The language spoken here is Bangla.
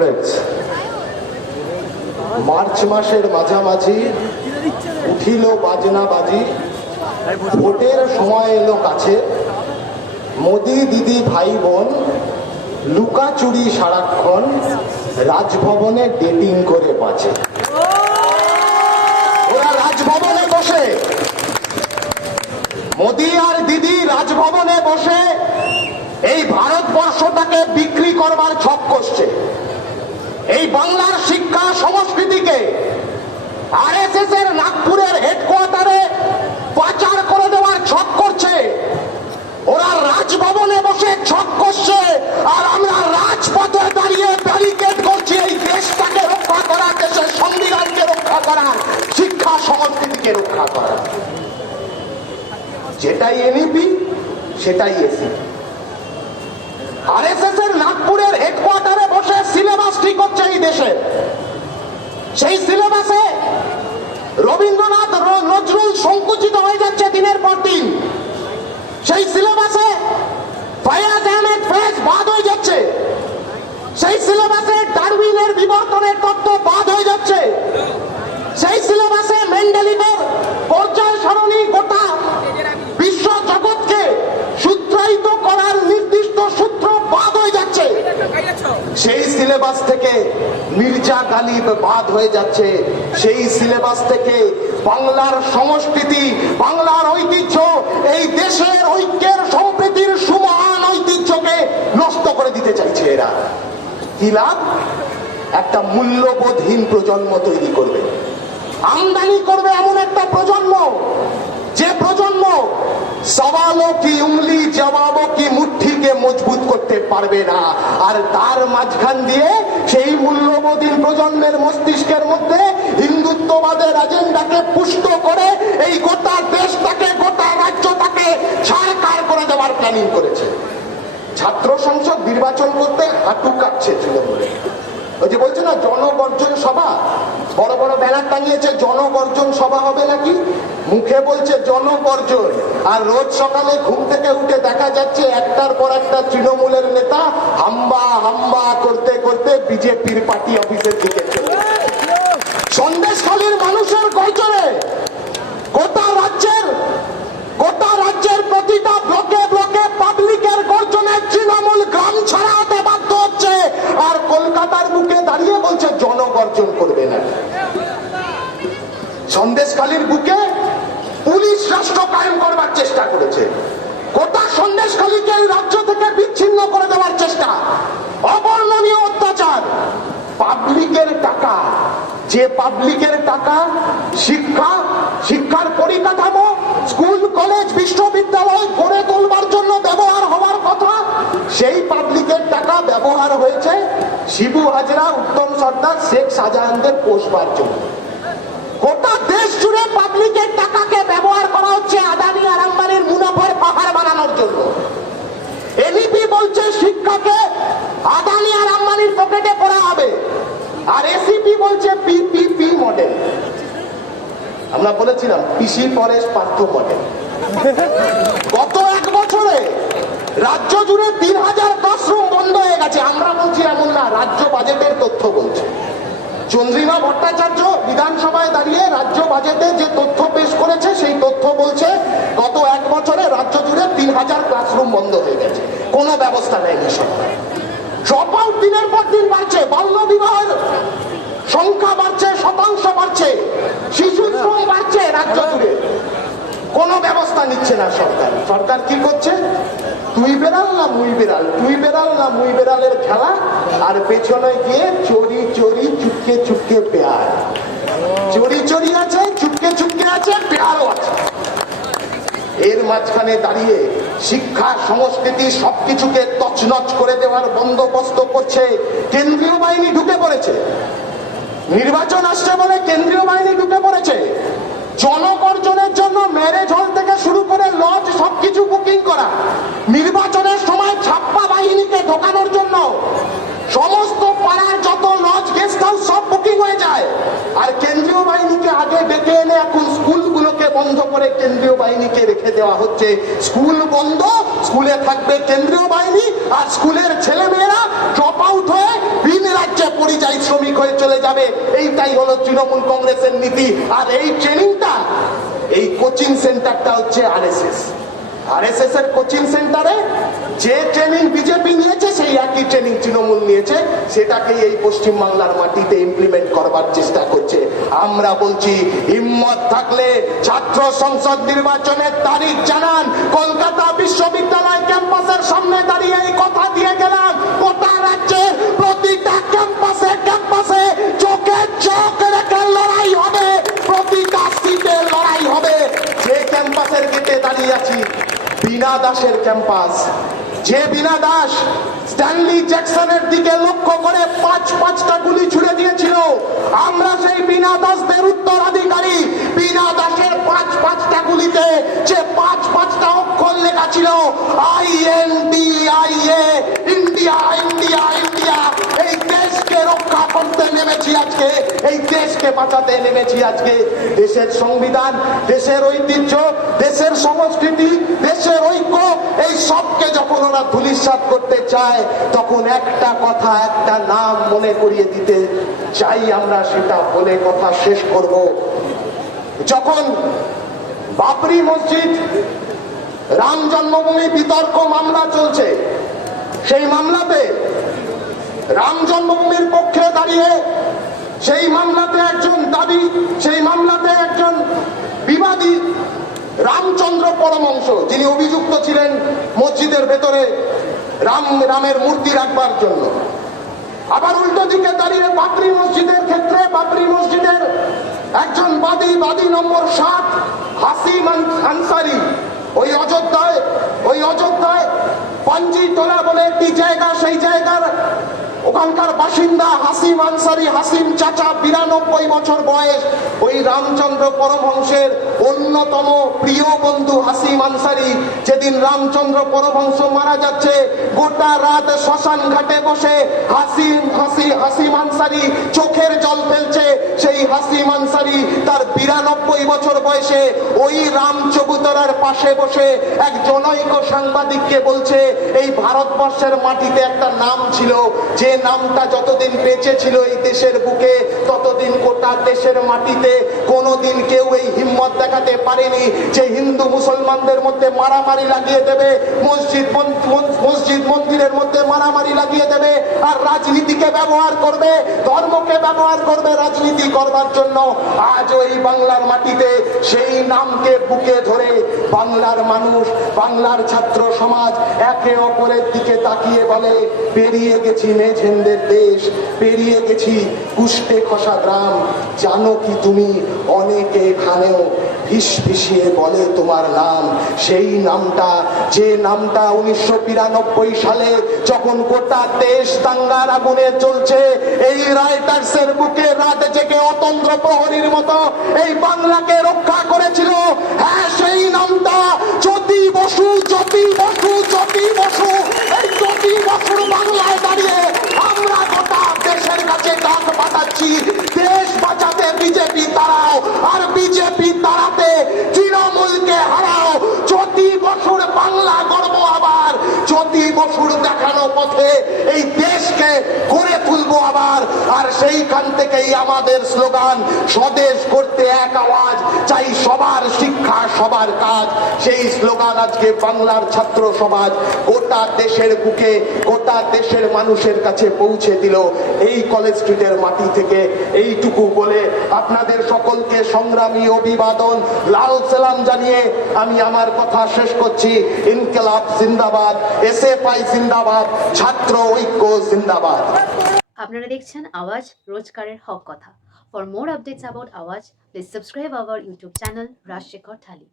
কমরেডস মার্চ মাসের মাঝামাঝি উঠিল বাজনা বাজি। ভোটের সময় এলো কাছে। মোদি দিদি ভাই বোন লুকাচুরি সারাক্ষণ, রাজভবনে ডেটিং করে বাঁচে ওরা রাজভবনে বসে। মোদি আর দিদি রাজভবনে বসে। এই ভারতবর্ষটাকে বিক্রি করবার ছক করছে এই বাংলার শিক্ষা সংস্কৃতিকে আরএসএস এর নাগপুরের হেডকোয়ার্টারে পাচার করে দেওয়ার ছক করছে। ওরা রাজভবনে বসে ছক করছে আর আমরা রাজপথে দাঁড়িয়ে ব্যারিকেড করছি এই দেশটাকে রক্ষা করা দেশের সংবিধানকে রক্ষা করা শিক্ষা সংস্কৃতিকে রক্ষা করা যেটাই এনইপি সেটাই এসি আর এস এস এর নাগপুরের হেডকোয়ার্টারে ঠিক হচ্ছে এই দেশের সেই সিলেবাসে রবীন্দ্রনাথ নজরুল সংকুচিত হয়ে যাচ্ছে দিনের পর দিন। সেই সিলেবাসে ফয়াজ আহমেদ ফেজ বাদ হয়ে যাচ্ছে। সেই সিলেবাসে ডারউইনের বিবর্তনের তত্ত্ব বাদ হয়ে যাচ্ছে। সেই সিলেবাসে মেন্ডেলিভের পর্যায় সারণী গোটা বিশ্ব জগৎকে সূত্রায়িত করার নির্দিষ্ট সূত্র বাদ হয়ে যাচ্ছে সেই সিলেবাস থেকে মির্জা গালিব বাদ হয়ে যাচ্ছে। সেই সিলেবাস থেকে বাংলার সংস্কৃতি, বাংলার ঐতিহ্য, এই দেশের ঐক্যের সম্প্রীতির সুমহান ঐতিহ্যকে নষ্ট করে দিতে চাইছে এরা। কি লাভ? একটা মূল্যবোধহীন প্রজন্ম তৈরি করবে। আমদানি করবে এমন একটা প্রজন্ম। যে প্রজন্ম সওয়ালো কি উংলি জবাবো কি মুঠিকে মজবুত করতে পারবে না? আর তার মাঝখান দিয়ে সেই মূল্যবোধীন প্রজন্মের মস্তিষ্কের মধ্যে হিন্দুত্ববাদের এজেন্ডাকে পুষ্ট করে এই গোটা দেশটাকে, গোটা রাজ্যটাকে সরকার করে দেওয়ার প্ল্যানিং করেছে। ছাত্র সংসদ নির্বাচন করতে হাঁটু কাঁপছে তৃণমূলে। ওই যে বলছে না, জনগর্জন সভা? বড় বড় ব্যানার টাঙিয়েছে, জনগর্জন সভা হবে নাকি? মুখে বলছে জনবর্জন আর রোজ সকালে ঘুম থেকে উঠে দেখা যাচ্ছে, একটার পর একটা তৃণমূলের নেতা হাম্বা হাম্বা করতে করতে বিজেপির পার্টি অফিসের দিকে। সন্দেশখালীর মানুষের গর্জনে গোটা রাজ্যের গোটা রাজ্যের প্রতিটা ব্লকে ব্লকে পাবলিকের গর্জনে তৃণমূল গ্রাম ছাড়া হতে বাধ্য হচ্ছে আর কলকাতার বুকে দাঁড়িয়ে বলছে জনগর্জন করবে না সন্দেশখালীর বুকে পুলিশ রাষ্ট্র কায়েম করবার চেষ্টা করেছে। গোটা সন্দেশখালীকে এই রাজ্য থেকে বিচ্ছিন্ন করে দেওয়ার চেষ্টা। অবর্ণনীয় অত্যাচার। পাবলিকের টাকা। যে পাবলিকের টাকা, শিক্ষা, শিক্ষার পরিকাঠামো, স্কুল, কলেজ, বিশ্ববিদ্যালয় গড়ে তোলবার জন্য ব্যবহার হওয়ার কথা, সেই পাবলিকের টাকা ব্যবহার হয়েছে শিবু হাজরা, উত্তম সর্দার, শেখ শাহজাহানদের পোষবার জন্য। গোটা দেশ জুড়ে পাবলিকের টাকাকে ব্যবহার করা হচ্ছে আদানি আর আম্বানির মুনাফার পাহাড় বানানোর জন্য। এনইপি বলছে শিক্ষাকে আদানি আর আম্বানির পকেটে পড়া হবে। আর এসিপি বলছে পিপিপি মডেল আমরা বলেছিলাম, পিসি পরেশ পার্থ মডেল গত এক বছরে রাজ্য জুড়ে তিন হাজার ক্লাসরুম বন্ধ হয়ে গেছে। আমরা বলছি এমন না, রাজ্য বাজেটের তথ্য বলছে। চন্দ্রিমা ভট্টাচার্য বিধানসভায় দাঁড়িয়ে রাজ্য বাজেটে যে তথ্য পেশ করেছে সেই তথ্য বলছে গত এক বছরে রাজ্য জুড়ে তিন হাজার ক্লাসরুম বন্ধ হয়ে গেছে। কোনো ব্যবস্থা নেয়নি সরকার। ড্রপ আউট দিনের পর দিন বাড়ছে বাল্য বিবাহের সংখ্যা বাড়ছে শতাংশ বাড়ছে শিশু শ্রম বাড়ছে রাজ্য জুড়ে। কোনো ব্যবস্থা নিচ্ছে না সরকার। সরকার কি করছে? তুই বেড়াল না মুই বেড়াল? তুই বেড়াল না মুই বেড়ালের খেলা? আর পেছনে গিয়ে চোরি চোরি চুপকে চুপকে পেয়ার। চোরি চোরি আছে, চুপকে চুপকে আছে, পেয়ারও আছে। এর মাঝখানে দাঁড়িয়ে শিক্ষা, সংস্কৃতি সবকিছুকে তছনছ করে দেওয়ার বন্দোবস্ত করছে কেন্দ্রীয় বাহিনী ঢুকে পড়েছে। নির্বাচন আসছে বলে কেন্দ্রীয় বাহিনী ঢুকে পড়েছে। জনগর্জনের জন্য ম্যারেজ হল থেকে শুরু করে লজ সবকিছু বুকিং করা। নির্বাচনের সময় ছাপ্পা বাহিনীকে ঢোকানোর জন্য সমস্ত পাড়ার যত লজ গেস্ট হাউস সব বুকিং হয়ে যায়। আর কেন্দ্রীয় বাহিনীকে আগে ডেকে এনে এখন স্কুলগুলোকে বন্ধ করে কেন্দ্রীয় বাহিনীকে রেখে দেওয়া হচ্ছে। স্কুল বন্ধ, স্কুলে থাকবে কেন্দ্রীয় বাহিনী আর স্কুলের ছেলেমেয়েরা ড্রপ আউট হয়ে ভিন রাজ্যে পরিযায়ী শ্রমিক হয়ে চলে যাবে। এইটাই হলো তৃণমূল কংগ্রেসের নীতি। আর এই ট্রেনিংটা এই কোচিং সেন্টারটা হচ্ছে আরএসএস। আরএসএস এর কোচিং সেন্টারে যে ট্রেনিং বিজেপি নিয়েছে, সেই একই ট্রেনিং তৃণমূল নিয়েছে সেটাকে এই পশ্চিম বাংলার মাটিতে ইমপ্লিমেন্ট করবার চেষ্টা করছে। আমরা বলছি, হিম্মত থাকলে ছাত্র সংসদ নির্বাচনের তারিখ জানান, কলকাতা বিশ্ববিদ্যালয় ক্যাম্পাসের সামনে দাঁড়িয়ে এই কথা দিয়ে গেলাম, গোটা রাজ্যের প্রতিটা ক্যাম্পাসে ক্যাম্পাসে চোখে চোখ রেখে দাঁড়িয়ে আছি বিনা দাসের ক্যাম্পাস। যে বিনা দাস স্ট্যানলি জ্যাকসনের দিকে লক্ষ্য করে পাঁচ পাঁচটা গুলি ছুড়ে দিয়েছিল, আমরা সেই বিনা দাসদের উত্তরাধিকারী, বিনা দাসের পাঁচ পাঁচটা গুলিতে যে পাঁচ পাঁচটা অক্ষর লেখা ছিল I N D I A India India দেশকে বাঁচাতে নেমেছি আজকে। দেশের সংবিধান, দেশের ঐতিহ্য, দেশের সংস্কৃতি, দেশের ঐক্য, এই সবকে যখন ওরা ধুলিসাৎ করতে চায়, তখন একটা কথা, একটা নাম মনে করিয়ে দিতে চাই আমরা, সেটা বলে কথা শেষ করব। যখন বাবরি মসজিদ, রাম জন্মভূমি বিতর্ক মামলা চলছে, সেই মামলাতে রাম জন্মভূমির পক্ষে দাঁড়িয়ে সেই মামলাতে একজন দাবি, সেই মামলাতে একজন বিবাদী রামচন্দ্র পরমংশ যিনি অভিযুক্ত ছিলেন মসজিদের ভেতরে রাম, রামের মূর্তি রাখবার জন্য। আবার উল্টো দিকে দাঁড়িয়ে বাবরি মসজিদের ক্ষেত্রে বাবরি মসজিদের একজন বাদী বাদী নম্বর সাত, হাসিম আন- আনসারি। ওই অযোধ্যায় ওই অযোধ্যায় পাঞ্জি টোলা বলে একটি জায়গা, সেই জায়গার ওখানকার বাসিন্দা হাসিম আনসারি হাসিম চাচা বিরানব্বই বছর বয়স ওই রামচন্দ্র পরমহংসের অন্যতম প্রিয় বন্ধু হাসিম আনসারি। যেদিন রামচন্দ্র পরমহংস মারা যাচ্ছে, গোটা রাত শ্মশান ঘাটে বসে হাসিম, হাসি, হাসিম আনসারি চোখের জল ফেলছে। সেই হাসিম আনসারি তার বিরানব্বই বছর বয়সে ওই রাম চবুতরার পাশে বসে এক জনৈক সাংবাদিককে বলছে, এই ভারতবর্ষের মাটিতে একটা নাম ছিল। যে নামটা যতদিন বেঁচে ছিল এই দেশের বুকে, ততদিন গোটা দেশের মাটিতে কোনোদিন কেউ এই হিম্মত দেখাতে পারেনি যে হিন্দু মুসলমানদের মধ্যে মারামারি লাগিয়ে দেবে, মসজিদ মসজিদ মন্দিরের মধ্যে মারামারি লাগিয়ে দেবে আর রাজনীতিকে ব্যবহার করবে, ধর্মকে ব্যবহার করবে, রাজনীতি করবার জন্য। আজ ওই বাংলার মাটিতে সেই নামকে বুকে ধরে বাংলার মানুষ, বাংলার ছাত্র সমাজ একে অপরের দিকে তাকিয়ে বলে, পেরিয়ে গেছি মেঝেন্দের দেশ, পেরিয়ে গেছি কুষ্টে খসা গ্রাম। জানো কি তুমি অনেকে এখানেও ফিস বলে তোমার নাম। সেই নামটা, যে নামটা উনিশশো বিরানব্বই সালে যখন গোটা দেশ দাঙ্গার আগুনে চলছে এই রাইটার্সের বুকে রাত জেগে অতন্ত্র প্রহরীর মতো এই বাংলাকে রক্ষা করেছিল। হ্যাঁ জ্যোতি বসুর দেখানো পথে এই দেশকে গড়ে তুলবো আবার, আর সেইখান থেকেই আমাদের স্লোগান, স্বদেশ করতে এক আওয়াজ, চাই সবার শিক্ষা, সবার কাজ। সেই স্লোগান আজকে বাংলার ছাত্র সমাজ গোটা দেশের বুকে, গোটা দেশের মানুষের কাছে পৌঁছে দিল এই কলেজ স্ট্রিটের মাটি থেকে। এইটুকু বলে আপনাদের সকলকে সংগ্রামী অভিবাদন, লাল সালাম জানিয়ে আমি আমার কথা শেষ করছি। ইনকেলাব জিন্দাবাদ। এসএফআই জিন্দাবাদ, ছাত্র ঐক্য জিন্দাবাদ। আপনারা দেখছেন আওয়াজ রোজকারের হক কথা। For more updates about Awaaz please subscribe our YouTube channel Rajshekhar thali